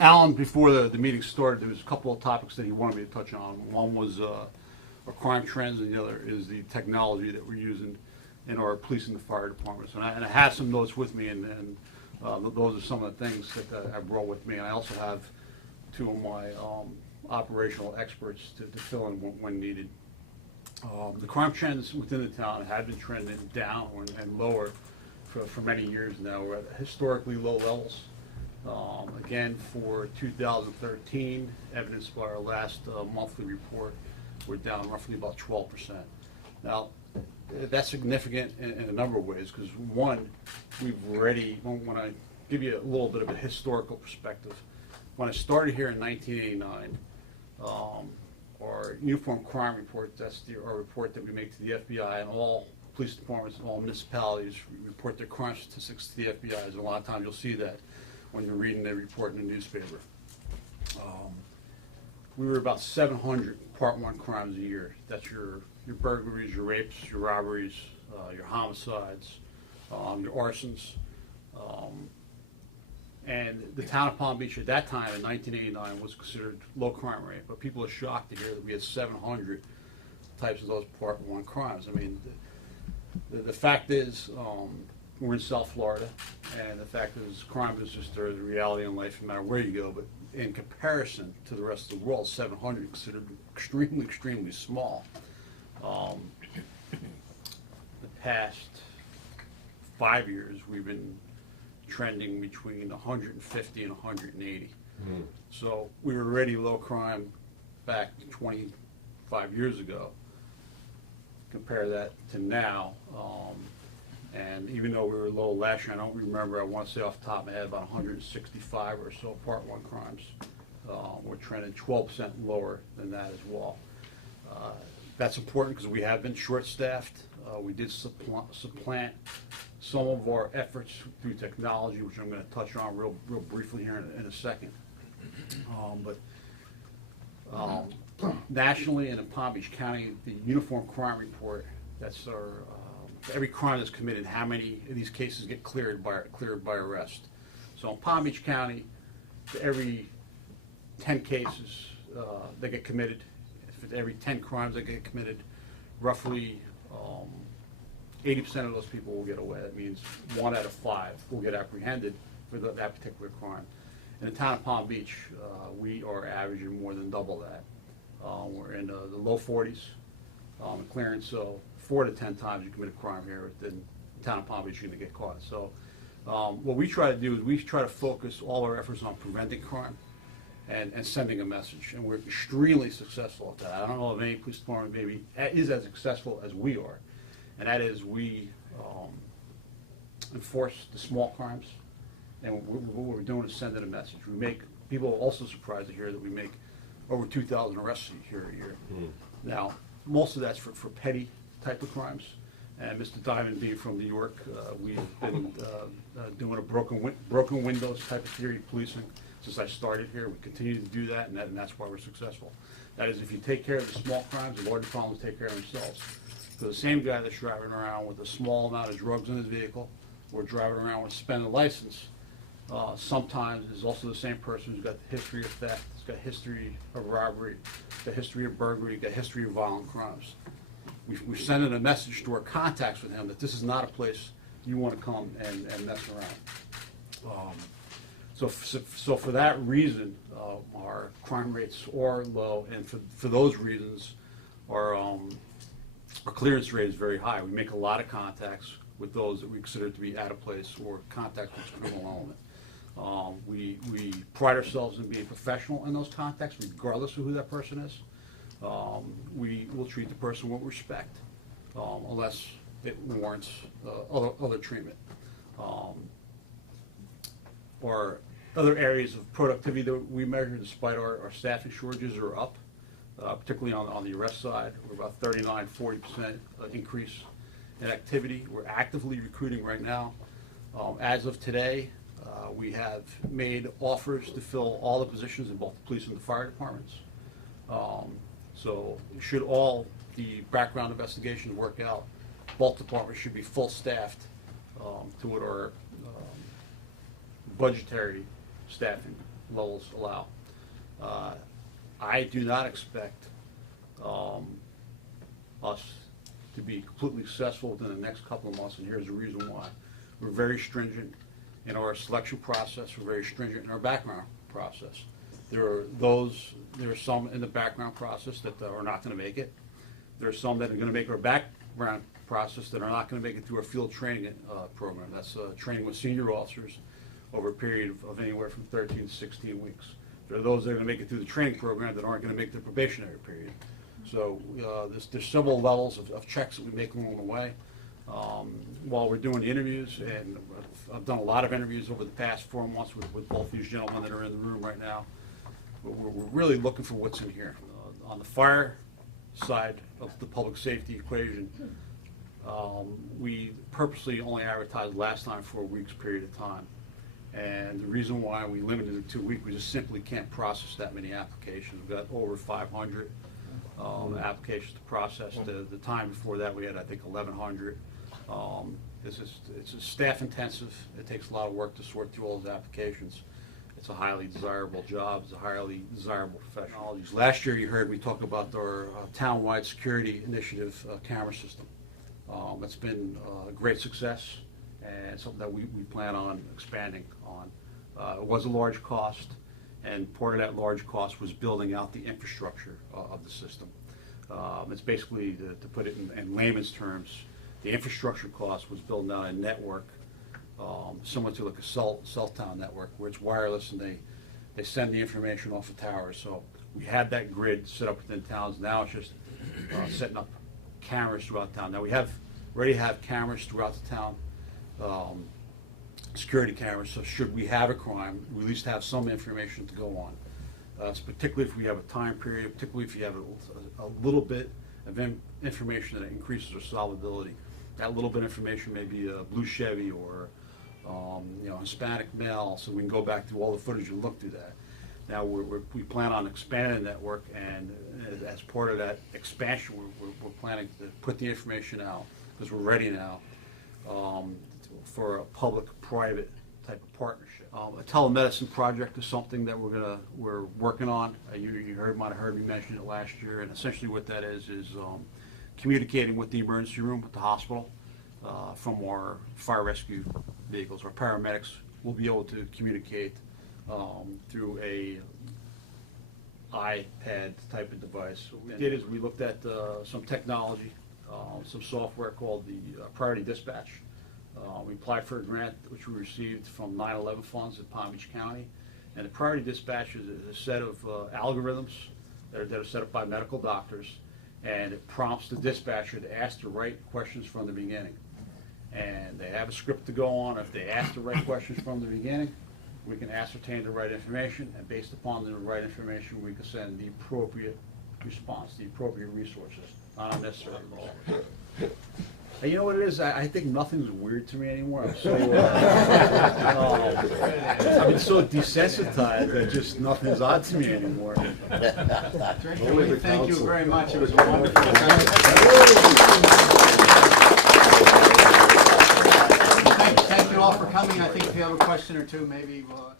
Alan, before the meeting started, there was a couple of topics that he wanted me to touch on. One was our crime trends, and the other is the technology that we're using in our police and the fire departments. And I have some notes with me, and those are some of the things that I brought with me. And I also have two of my operational experts to fill in when needed. The crime trends within the town have been trending down and lower for many years now. We're at historically low levels. Again, for 2013, evidenced by our last monthly report, we're down roughly about 12%. Now, that's significant in a number of ways, because one, we've already, when I give you a little bit of a historical perspective, when I started here in 1989, our uniform crime report, that's our report that we make to the FBI, and all police departments and all municipalities report their crime statistics to the FBI. And a lot of times you'll see that when you're reading the report in the newspaper. We were about 700 Part 1 crimes a year. That's your burglaries, your rapes, your robberies, your homicides, your arsons. And the town of Palm Beach at that time in 1989 was considered low crime rate, but people are shocked to hear that we had 700 types of those Part 1 crimes. I mean, the fact is, we're in South Florida, and the fact is crime is just the reality in life no matter where you go, but in comparison to the rest of the world, 700 is considered extremely, extremely small. The past 5 years, we've been trending between 150 and 180. So we were already low crime back 25 years ago. Compare that to now, and even though we were low last year, I don't remember, I want to say off the top of my head, about 165 or so Part 1 crimes. We're trending 12% lower than that as well. That's important because we have been short-staffed. We did supplant some of our efforts through technology, which I'm going to touch on real briefly here in a second. Nationally and in Palm Beach County, the Uniform Crime Report, that's our every crime that's committed, how many of these cases get cleared by arrest. So in Palm Beach County, for every 10 cases that get committed, for every 10 crimes that get committed, roughly 80% of those people will get away. That means 1 out of 5 will get apprehended for that particular crime. In the town of Palm Beach, we are averaging more than double that. We're in the low 40s in clearance, so 4 to 10 times you commit a crime here, then the town of Palm Beach, you're going to get caught. So what we try to do is we try to focus all our efforts on preventing crime and sending a message, and we're extremely successful at that. I don't know if any police department maybe is as successful as we are, and that is we enforce the small crimes, and what we're doing is sending a message. We make people are also surprised to hear that we make over 2,000 arrests here a year. Now, most of that's for petty type of crimes. And Mr. Diamond being from New York, we've been doing a broken windows type of theory of policing since I started here. We continue to do that, and that's why we're successful. That is, if you take care of the small crimes, the larger problems take care of themselves. So the same guy that's driving around with a small amount of drugs in his vehicle, or driving around with a suspended license, sometimes is also the same person who's got the history of theft, has got a history of robbery, got a history of burglary, got a history of violent crimes. We're sending a message to our contacts with him that this is not a place you want to come and mess around. So for that reason, our crime rates are low, and for those reasons, our clearance rate is very high. We make a lot of contacts with those that we consider to be out of place or contacts with criminal element. We pride ourselves in being professional in those contacts, regardless of who that person is. We will treat the person with respect, unless it warrants other treatment. Or other areas of productivity that we measure, despite our staffing shortages, are up, particularly on the arrest side. We're about 39–40% increase in activity. We're actively recruiting right now. As of today, we have made offers to fill all the positions in both the police and the fire departments. So should all the background investigations work out, both departments should be full staffed to what our budgetary staffing levels allow. I do not expect us to be completely successful within the next couple of months, and here's the reason why. We're very stringent in our selection process. We're very stringent in our background process. There are some in the background process that are not going to make it. There are some that are going to make our background process that are not going to make it through our field training program. That's training with senior officers over a period of anywhere from 13 to 16 weeks. There are those that are going to make it through the training program that aren't going to make the probationary period. So there's several levels of checks that we make along the way. While we're doing the interviews, and I've done a lot of interviews over the past 4 months with both these gentlemen that are in the room right now, but we're really looking for what's in here. On the fire side of the public safety equation, we purposely only advertised last time for a week's period of time. And the reason why we limited it to 2 weeks, we just simply can't process that many applications. We've got over 500 applications to process. The time before that, we had, I think, 1,100. It's a staff intensive. It takes a lot of work to sort through all those applications. It's a highly desirable job. It's a highly desirable profession. Last year, you heard me talk about our town-wide security initiative camera system. It's been a great success and something that we plan on expanding on. It was a large cost, and part of that large cost was building out the infrastructure of the system. It's basically, to put it in layman's terms, the infrastructure cost was building out a network similar to like a cell town network, where it's wireless and they send the information off the towers. So we had that grid set up within towns. Now it's just setting up cameras throughout town. Now we already have cameras throughout the town, security cameras. So should we have a crime, we at least have some information to go on. Particularly if we have a time period, particularly if you have a little bit of information that increases our solvability. That little bit of information may be a blue Chevy or Hispanic male, so we can go back through all the footage and look through that. Now we plan on expanding the network, and as part of that expansion, we're planning to put the information out, because we're ready now for a public-private type of partnership. A telemedicine project is something that we're working on. You might have heard me mention it last year, and essentially what that is communicating with the emergency room at the hospital from our fire rescue vehicles. Our paramedics will be able to communicate through a iPad type of device. What we did is we looked at some technology, some software called the Priority Dispatch. We applied for a grant which we received from 9/11 funds at Palm Beach County, and the Priority Dispatch is a set of algorithms that are set up by medical doctors, and it prompts the dispatcher to ask the right questions from the beginning. And they have a script to go on. If they ask the right questions from the beginning, we can ascertain the right information, and based upon the right information, we can send the appropriate response, the appropriate resources, not unnecessary resources. And you know what it is? I think nothing's weird to me anymore. I'm so I've been so desensitized that just nothing's odd to me anymore. Thank you very much. It was wonderful. Thank you all for coming. I think if you have a question or two, maybe we'll